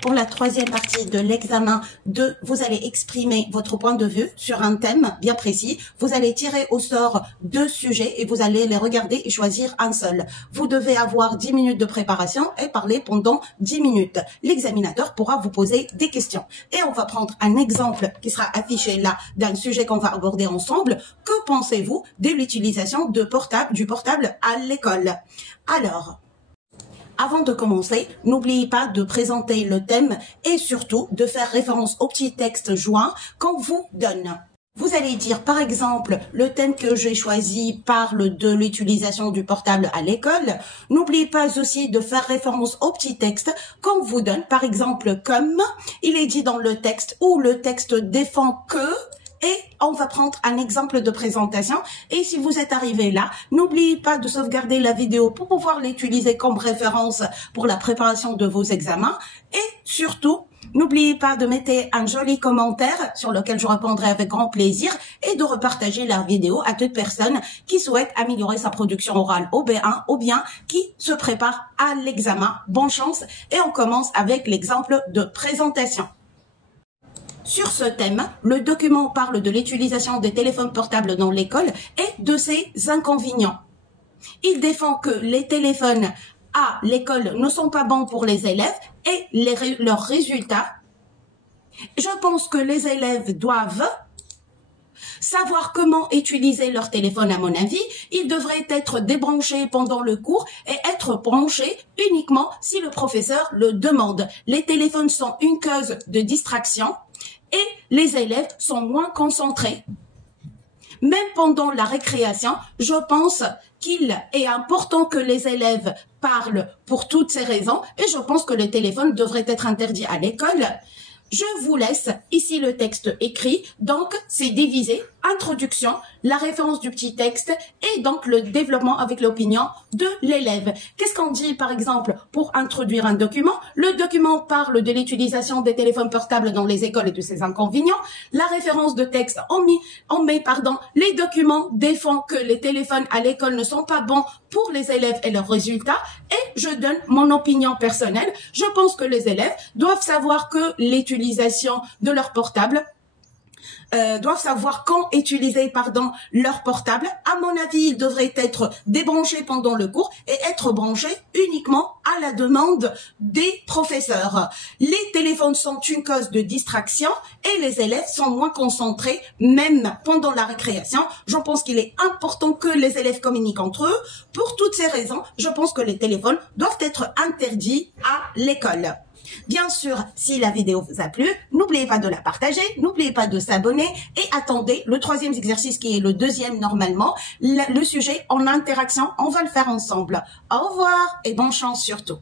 Pour la troisième partie de l'examen 2, vous allez exprimer votre point de vue sur un thème bien précis. Vous allez tirer au sort 2 sujets et vous allez les regarder et choisir un seul. Vous devez avoir 10 minutes de préparation et parler pendant 10 minutes. L'examinateur pourra vous poser des questions. Et on va prendre un exemple qui sera affiché là d'un sujet qu'on va aborder ensemble. Que pensez-vous de l'utilisation du portable à l'école? Alors, avant de commencer, n'oubliez pas de présenter le thème et surtout de faire référence au petit texte joint qu'on vous donne. Vous allez dire, par exemple, le thème que j'ai choisi parle de l'utilisation du portable à l'école. N'oubliez pas aussi de faire référence au petit texte qu'on vous donne, par exemple, comme il est dit dans le texte ou le texte défend que... Et on va prendre un exemple de présentation. Et si vous êtes arrivé là, n'oubliez pas de sauvegarder la vidéo pour pouvoir l'utiliser comme référence pour la préparation de vos examens. Et surtout, n'oubliez pas de mettre un joli commentaire sur lequel je répondrai avec grand plaisir et de repartager la vidéo à toute personne qui souhaite améliorer sa production orale au B1 ou bien qui se prépare à l'examen. Bonne chance et on commence avec l'exemple de présentation. Sur ce thème, le document parle de l'utilisation des téléphones portables dans l'école et de ses inconvénients. Il défend que les téléphones à l'école ne sont pas bons pour les élèves et leurs résultats. Je pense que les élèves doivent savoir comment utiliser leur téléphone. À mon avis, ils devraient être débranchés pendant le cours et être branchés uniquement si le professeur le demande. Les téléphones sont une cause de distraction et les élèves sont moins concentrés. Même pendant la récréation, je pense qu'il est important que les élèves parlent pour toutes ces raisons et je pense que le téléphone devrait être interdit à l'école. Je vous laisse ici le texte écrit, donc c'est divisé, introduction, la référence du petit texte et donc le développement avec l'opinion de l'élève. Qu'est-ce qu'on dit par exemple pour introduire un document? Le document parle de l'utilisation des téléphones portables dans les écoles et de ses inconvénients. La référence de texte, on met les documents défendent que les téléphones à l'école ne sont pas bons pour les élèves et leurs résultats et je donne mon opinion personnelle. Je pense que les élèves doivent savoir que l'utilisation de leur portable doivent savoir quand utiliser leur portable. À mon avis, ils devraient être débranchés pendant le cours et être branchés uniquement à la demande des professeurs. Les téléphones sont une cause de distraction et les élèves sont moins concentrés même pendant la récréation. Je pense qu'il est important que les élèves communiquent entre eux. Pour toutes ces raisons, je pense que les téléphones doivent être interdits à l'école. Bien sûr, si la vidéo vous a plu, n'oubliez pas de la partager, n'oubliez pas de s'abonner et attendez le troisième exercice qui est le deuxième normalement, le sujet en interaction, on va le faire ensemble. Au revoir et bonne chance surtout.